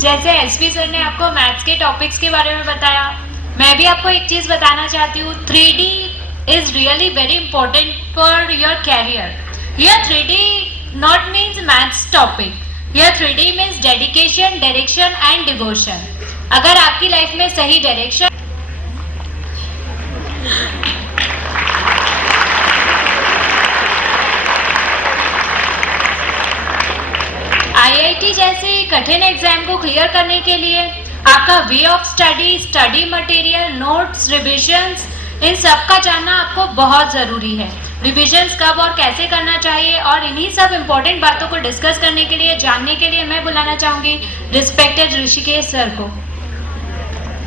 जैसे SP sir ने आपको मैथ्स के टॉपिक्स के बारे में बताया, मैं भी आपको एक चीज बताना चाहती हूँ। 3D is really very important for your career. Here 3D not means maths topic. Here 3D means dedication, direction and devotion. अगर आपकी लाइफ में सही डायरेक्शन IIT जैसे कठिन एग्जाम को क्लियर करने के लिए आपका way of study, study material, notes, revisions, इन सब का जानना आपको बहुत जरूरी है। रिविजन्स कब और कैसे करना चाहिए, और इन्हीं सब इम्पोर्टेंट बातों को डिस्कस करने के लिए, जानने के लिए मैं बुलाना चाहूंगी रिस्पेक्टेड ऋषिकेश सर को।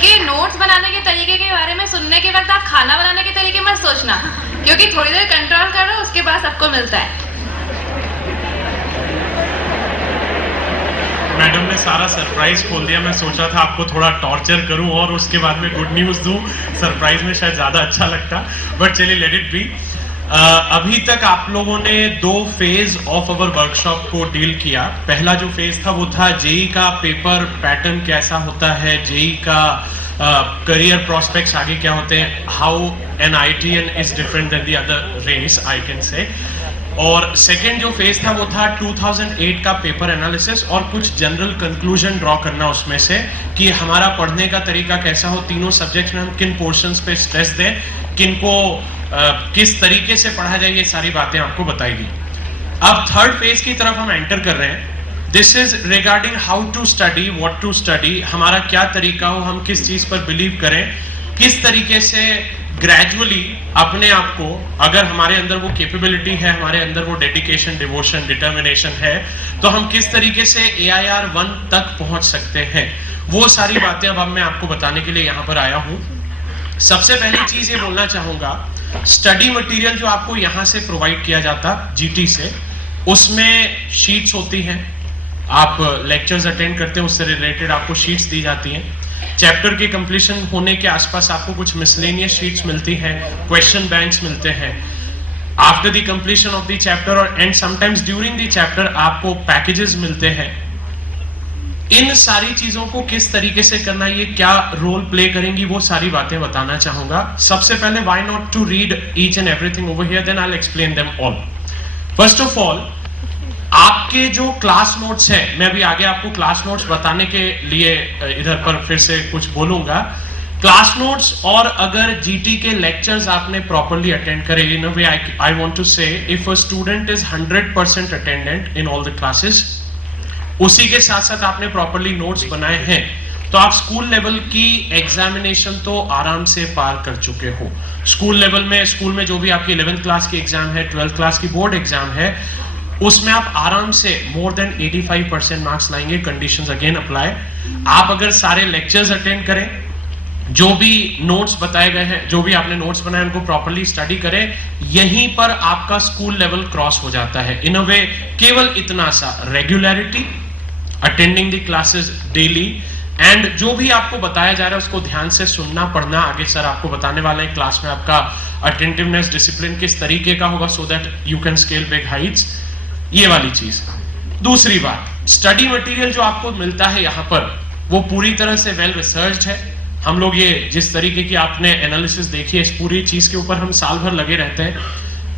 कि नोट्स बनाने के तरीके के बारे में सुनने के वक्त आप खाना बनाने के तरीके मत सोचना, क्योंकि थोड़ी देर कंट्रोल करो, उसके बाद सबको मिलता है। मैडम ने सारा सरप्राइज खोल दिया। मैं सोचा था आपको थोड़ा टॉर्चर करूं और उसके बाद में गुड न्यूज दूं। सरप्राइज में शायद ज्यादा अच्छा लगता, बट चलिए लेट इट बी। अभी तक आप लोगों ने 2 फेज ऑफ अवर वर्कशॉप को डील किया। पहला जो फेज था वो था जेई का पेपर पैटर्न कैसा होता है, जेई का करियर प्रोस्पेक्ट्स आगे क्या होते हैं, how an IITian is different than the other race, I can say. और सेकेंड जो फेज था वो था 2008 का पेपर एनालिसिस और कुछ जनरल कंक्लूजन ड्रॉ करना उसमें से कि हमारा पढ़ने का तरीका कैसा हो, तीनों सब्जेक्ट्स में हम किन पोर्शंस पे स्ट्रेस दें, किन को किस तरीके से पढ़ा जाए, ये सारी बातें आपको बताई गई। अब थर्ड फेज की तरफ हम एंटर कर रहे हैं। This is regarding how to study, what to study, हमारा क्या तरीका हो, हम किस चीज पर बिलीव करें, किस तरीके से ग्रेजुअली अपने आप को, अगर हमारे अंदर वो कैपेबिलिटी है, हमारे अंदर वो डेडिकेशन, डिवोशन, डिटर्मिनेशन है, तो हम किस तरीके से AIR 1 तक पहुंच सकते हैं। वो सारी बातें अब मैं आपको बताने के लिए यहाँ पर आया हूँ। सबसे पहली चीज ये बोलना चाहूंगा, स्टडी मटेरियल जो आपको यहाँ से प्रोवाइड किया जाता GT से, उसमें शीट्स होती हैं, आप लेक्चर्स अटेंड करते हैं उससे रिलेटेड आपको शीट्स दी जाती हैं। चैप्टर के कंप्लीशन होने के आसपास आपको कुछ मिसलेनियस शीट्स मिलती हैं, क्वेश्चन बैंक्स मिलते हैं। After the completion of the chapter और and sometimes during the chapter आपको पैकेजेस मिलते हैं। इन सारी चीजों को किस तरीके से करना, ये क्या रोल प्ले करेंगी, वो सारी बातें बताना चाहूंगा। सबसे पहले why not to read each and everything over here, then I will explain them all. First of all, आपके जो क्लास नोट्स हैं, मैं अभी आगे आपको क्लास नोट्स बताने के लिए इधर पर फिर से कुछ बोलूंगा। क्लास नोट्स और अगर GT के लेक्चर्स आपने प्रॉपर्ली अटेंड करे, इन अ वे आई वांट टू से, if a student is 100% attendant in all the classes, उसी के साथ साथ आपने प्रॉपर्ली नोट्स बनाए हैं, तो आप स्कूल लेवल की एग्जामिनेशन तो आराम से पार कर चुके हो। स्कूल लेवल में, स्कूल में जो भी आपकी 11th क्लास की एग्जाम है, 12th क्लास की बोर्ड एग्जाम है, उसमें आप आराम से मोर देन 85% मार्क्स लाएंगे। Conditions again apply. आप अगर सारे लेक्चर्स अटेंड करें, जो भी नोट्स बताए गए हैं, जो भी आपने नोट्स बनाए उनको प्रॉपर्ली स्टडी करें, यहीं पर आपका स्कूल लेवल क्रॉस हो जाता है। इन अ वे केवल इतना सा, regularity, attending the classes daily, and जो भी आपको बताया जा रहा है उसको ध्यान से सुनना, पढ़ना। आगे सर आपको बताने वाले हैं क्लास में आपका अटेंटिवनेस, डिसिप्लिन किस तरीके का होगा, so that you can scale big Heights, ये वाली चीज। दूसरी बात, स्टडी मटेरियल जो आपको मिलता है यहाँ पर, वो पूरी तरह से वेल रिसर्च्ड है। हम लोग ये जिस तरीके की आपने एनालिसिस देखी है, इस पूरी चीज के ऊपर हम साल भर लगे रहते हैं,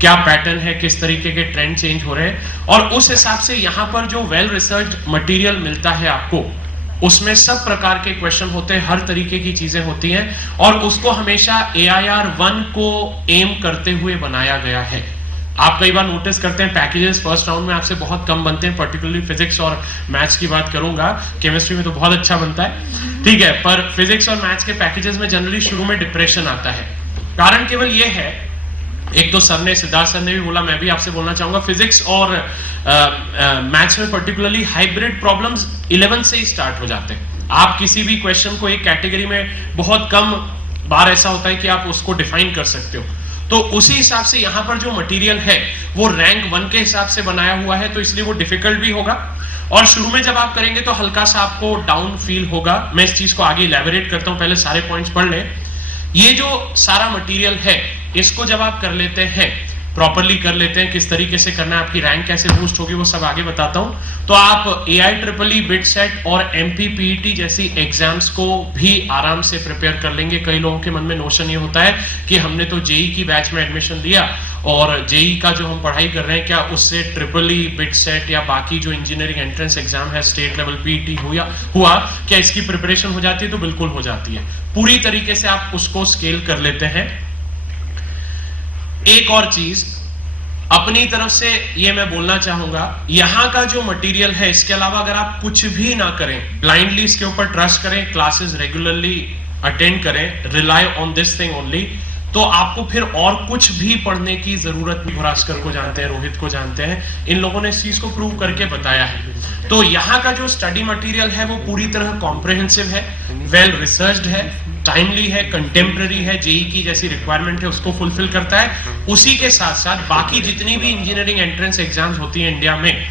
क्या पैटर्न है, किस तरीके के ट्रेंड चेंज हो रहे हैं, और उस हिसाब से यहाँ पर जो वेल रिसर्च्ड मटेरियल मिलता है आपको, उसमें सब प्रकार के क्वेश्चन होते हैं, हर तरीके की चीजें होती हैं, और उसको हमेशा AIR 1 को एम करते हुए बनाया गया है। आप कई बार नोटिस करते हैं पैकेजेस फर्स्ट राउंड में आपसे बहुत कम बनते हैं, पर्टिकुलरली फिजिक्स और मैथ्स की बात करूंगा, केमिस्ट्री में तो बहुत अच्छा बनता है, ठीक है, पर फिजिक्स और मैथ्स के पैकेजेस में जनरली शुरू में डिप्रेशन आता है। कारण केवल ये है, एक तो सर ने, सिद्धार्थ सर ने भी बोला, मैं भी आपसे बोलना चाहूंगा, फिजिक्स और मैथ्स में पर्टिकुलरली हाइब्रिड प्रॉब्लम्स 11 से ही स्टार्ट हो जाते हैं। आप किसी भी क्वेश्चन को एक कैटेगरी में बहुत कम बार ऐसा होता है कि आप उसको डिफाइन कर सकते हो, तो उसी हिसाब से यहाँ पर जो मटेरियल है वो रैंक 1 के हिसाब से बनाया हुआ है, तो इसलिए वो डिफिकल्ट भी होगा, और शुरू में जब आप करेंगे तो हल्का सा आपको डाउन फील होगा। मैं इस चीज को आगे इलैबोरेट करता हूं, पहले सारे पॉइंट्स पढ़ लें। ये जो सारा मटेरियल है, इसको जब आप कर लेते हैं प्रॉपरली कर लेते हैं, किस तरीके से करना है, आपकी रैंक कैसे बूस्ट होगी, वो सब आगे बताता हूं। तो आप AIEEE, बिटसेट और MPPET जैसी एग्जाम्स को भी आराम से प्रिपेयर कर लेंगे। कई लोगों के मन में नोशन ये होता है कि हमने तो जेई की बैच में एडमिशन लिया और जेई का जो हम पढ़ाई कर रहे हैं, क्या उससे EEE, बिटसेट या बाकी जो इंजीनियरिंग एंट्रेंस एग्जाम है, स्टेट लेवल PET हुआ क्या इसकी प्रिपरेशन हो जाती है? तो बिल्कुल हो जाती है। पूरी तरीके से आप उसको स्केल कर लेते हैं। एक और चीज अपनी तरफ से ये मैं बोलना चाहूंगा, यहां का जो मटेरियल है, इसके अलावा अगर आप कुछ भी ना करें, ब्लाइंडली इसके ऊपर ट्रस्ट करें, क्लासेस रेगुलरली अटेंड करें, rely on this thing only, तो आपको फिर और कुछ भी पढ़ने की जरूरत नहीं। भुरास्कर को जानते हैं, रोहित को जानते हैं, इन लोगों ने इस चीज को प्रूव करके बताया है। तो यहाँ का जो स्टडी मटेरियल है वो पूरी तरह कॉम्प्रिहेंसिव है, वेल रिसर्च्ड है, टाइमली है, कंटेम्प्रेरी है, जेई की जैसी रिक्वायरमेंट है उसको फुलफिल करता है। उसी के साथ साथ बाकी जितनी भी इंजीनियरिंग एंट्रेंस एग्जाम्स होती है इंडिया में,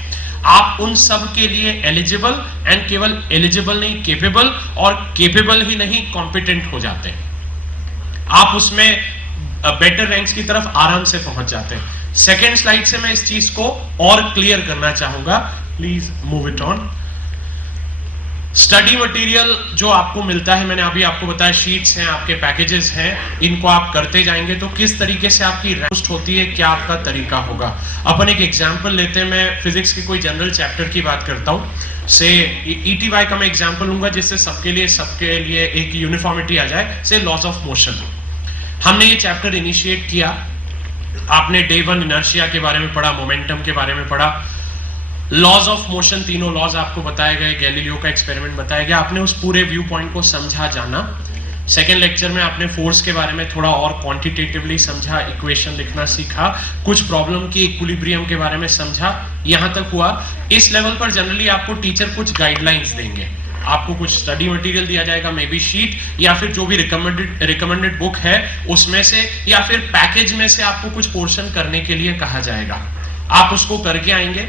आप उन सब के लिए एलिजिबल, एंड केवल एलिजिबल नहीं, केपेबल, और केपेबल ही नहीं, कॉम्पिटेंट हो जाते हैं। आप उसमें बेटर रैंक्स की तरफ आराम से पहुंच जाते हैं। सेकेंड स्लाइड से मैं इस चीज को और क्लियर करना चाहूंगा, please move it on. Study material जो आपको मिलता है, मैंने अभी आपको बताया, शीट्स हैं, आपके पैकेजेस हैं, इनको आप करते जाएंगे तो किस तरीके से आपकी रैंक बूस्ट होती है, क्या आपका तरीका होगा। अपन एक एग्जांपल लेते हैं, मैं फिजिक्स के कोई जनरल चैप्टर की बात करता हूं, से ETY का मैं एग्जांपल लूंगा जिससे सबके लिए एक यूनिफॉर्मिटी आ जाए, से लॉज ऑफ मोशन। हमने ये चैप्टर इनिशिएट किया, आपने डे 1 इनर्शिया के बारे में पढ़ा, मोमेंटम के बारे में पढ़ा, लॉज ऑफ मोशन, तीनों लॉज आपको बताए गए, गैलीलियो का एक्सपेरिमेंट बताया गया, आपने उस पूरे व्यू पॉइंट को समझा जाना। सेकेंड लेक्चर में आपने फोर्स के बारे में थोड़ा और क्वांटिटेटिवली समझा, इक्वेशन लिखना सीखा, कुछ प्रॉब्लम की इक्विलिब्रियम के बारे में समझा, यहां तक हुआ। इस लेवल पर जनरली आपको टीचर कुछ गाइडलाइंस देंगे, आपको कुछ स्टडी मटेरियल दिया जाएगा, मे बी शीट या फिर जो भी रिकमेंडेड बुक है उसमें से, या फिर पैकेज में से आपको कुछ पोर्शन करने के लिए कहा जाएगा, आप उसको करके आएंगे।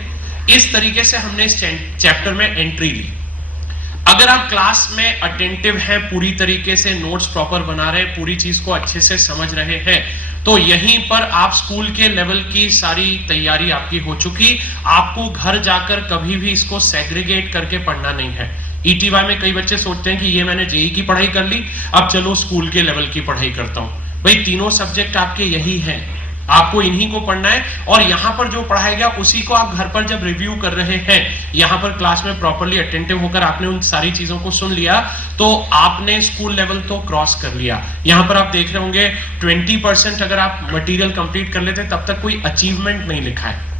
इस तरीके से हमने इस चैप्टर में एंट्री ली। अगर आप क्लास में अटेंटिव हैं, पूरी तरीके से नोट्स प्रॉपर बना रहे हैं, पूरी चीज को अच्छे से समझ रहे हैं, तो यहीं पर आप स्कूल के लेवल की सारी तैयारी आपकी हो चुकी। आपको घर जाकर कभी भी इसको सेग्रीगेट करके पढ़ना नहीं है। ETY में कई बच्चे सोचते हैं कि ये मैंने जेई की पढ़ाई कर ली, अब चलो स्कूल के लेवल की पढ़ाई करता हूं। भाई तीनों सब्जेक्ट आपके यही हैं, आपको इन्हीं को पढ़ना है, और यहां पर जो पढ़ाया गया उसी को आप घर पर जब रिव्यू कर रहे हैं, यहां पर क्लास में प्रॉपर्ली अटेंटिव होकर आपने उन सारी चीजों को सुन लिया, तो आपने स्कूल लेवल तो क्रॉस कर लिया। यहां पर आप देख रहे होंगे 20% अगर आप मटेरियल कंप्लीट कर लेते तब तक कोई अचीवमेंट नहीं लिखा है।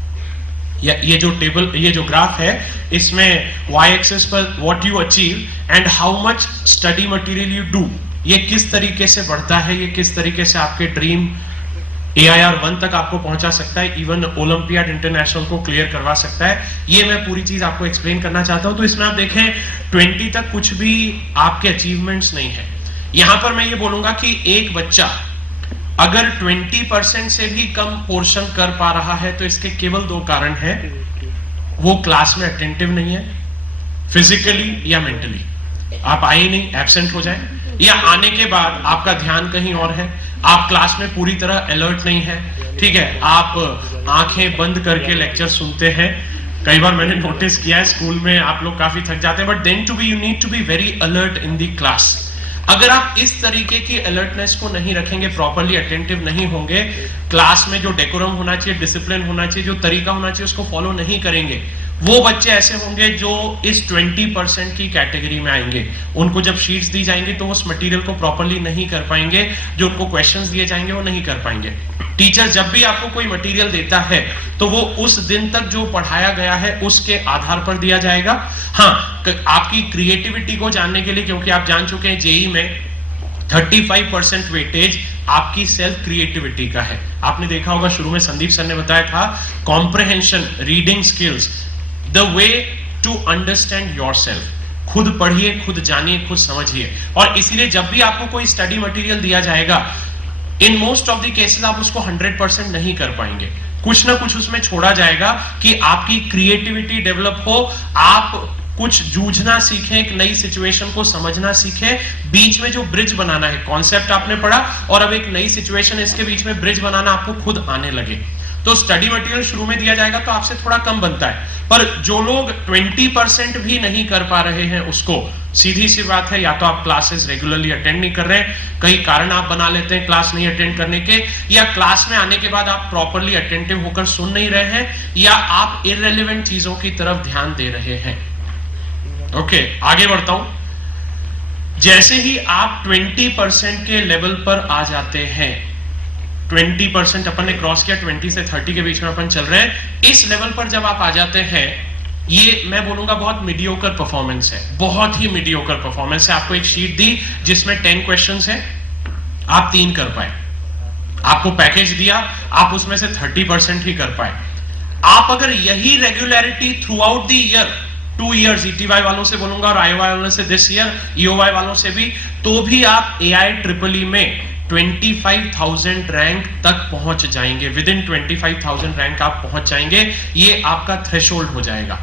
ये जो टेबल, ये जो ग्राफ है, इसमें y एक्सिस पर what you achieve and how much study material you do, ये किस तरीके से बढ़ता है, ये किस तरीके से आपके ड्रीम AIR 1 तक आपको पहुंचा सकता है, इवन ओलंपियाड इंटरनेशनल को क्लियर करवा सकता है। ये मैं पूरी चीज आपको एक्सप्लेन करना चाहता हूं। तो इसमें आप देखें 20 तक कुछ भी आपके अचीवमेंट्स नहीं है। यहां पर मैं ये बोलूंगा कि एक बच्चा अगर 20% से भी कम पोर्शन कर पा रहा है तो इसके केवल 2 कारण हैं, वो क्लास में अटेंटिव नहीं है, फिजिकली या मेंटली। आप आए नहीं, एब्सेंट हो जाए, या आने के बाद आपका ध्यान कहीं और है, आप क्लास में पूरी तरह अलर्ट नहीं है, ठीक है, आप आंखें बंद करके लेक्चर सुनते हैं। कई बार मैंने नोटिस किया है स्कूल में आप लोग काफी थक जाते हैं, but then to be you need to be very alert in the class. अगर आप इस तरीके की अलर्टनेस को नहीं रखेंगे, प्रॉपर्ली अटेंटिव नहीं होंगे, क्लास में जो डेकोरम होना चाहिए, डिसिप्लिन होना चाहिए, जो तरीका होना चाहिए, उसको फॉलो नहीं करेंगे, वो बच्चे ऐसे होंगे जो इस 20% की कैटेगरी में आएंगे। उनको जब शीट्स दी जाएंगी तो उस मटेरियल को प्रॉपर्ली नहीं कर पाएंगे, जो उनको क्वेश्चंस दिए जाएंगे वो नहीं कर पाएंगे। टीचर जब भी आपको कोई मटेरियल देता है तो वो उस दिन तक जो पढ़ाया गया है उसके आधार पर दिया जाएगा। हाँ, आपकी क्रिएटिविटी को जानने के लिए, क्योंकि आप जान चुके हैं जेई में 35% वेटेज आपकी सेल्फ क्रिएटिविटी का है। आपने देखा होगा शुरू में संदीप सर ने बताया था, comprehension, reading skills, the way to understand yourself. खुद पढ़िए, खुद जानिए, खुद समझिए। और इसीलिए जब भी आपको कोई स्टडी मटेरियल दिया जाएगा, in most of the cases आप उसको 100% नहीं कर पाएंगे, कुछ ना कुछ उसमें छोड़ा जाएगा कि आपकी क्रिएटिविटी डेवलप हो, आप कुछ जूझना सीखें, एक नई सिचुएशन को समझना सीखें, बीच में जो ब्रिज बनाना है, कॉन्सेप्ट आपने पढ़ा और अब एक नई सिचुएशन, इसके बीच में ब्रिज बनाना आपको खुद आने लगे। तो स्टडी मटेरियल शुरू में दिया जाएगा तो आपसे थोड़ा कम बनता है, पर जो लोग 20% भी नहीं कर पा रहे हैं उसको, सीधी सी बात है, या तो आप क्लासेस रेगुलरली अटेंड नहीं कर रहे, कई कारण आप बना लेते हैं क्लास नहीं अटेंड करने के, या क्लास में आने के बाद आप प्रॉपरली अटेंटिव होकर सुन नहीं रहे हैं, या आप इररिलेवेंट चीजों की तरफ ध्यान दे रहे हैं। ओके, आगे बढ़ता हूं। जैसे ही आप 20% के लेवल पर आ जाते हैं, 20% अपन ने क्रॉस किया, 20 से 30 के बीच में अपन चल रहे हैं, इस लेवल पर जब आप आ जाते हैं, ये मैं बोलूंगा बहुत मीडियोकर परफॉर्मेंस है, बहुत ही मीडियोकर परफॉर्मेंस है। आपको एक शीट दी जिसमें 10 क्वेश्चंस है, आप 3 कर पाए, आपको पैकेज दिया, आप उसमें से 30% ही कर पाए। आप अगर यही regularity through out the year, 2 years, ETY वालों से बोलूंगा और IOY वालों से दिस ईयर, EOY वालों से भी, तो भी आप AIEEE में 25,000 रैंक तक पहुंच जाएंगे। विद इन 25,000 रैंक आप पहुंच जाएंगे, ये आपका थ्रेशोल्ड हो जाएगा।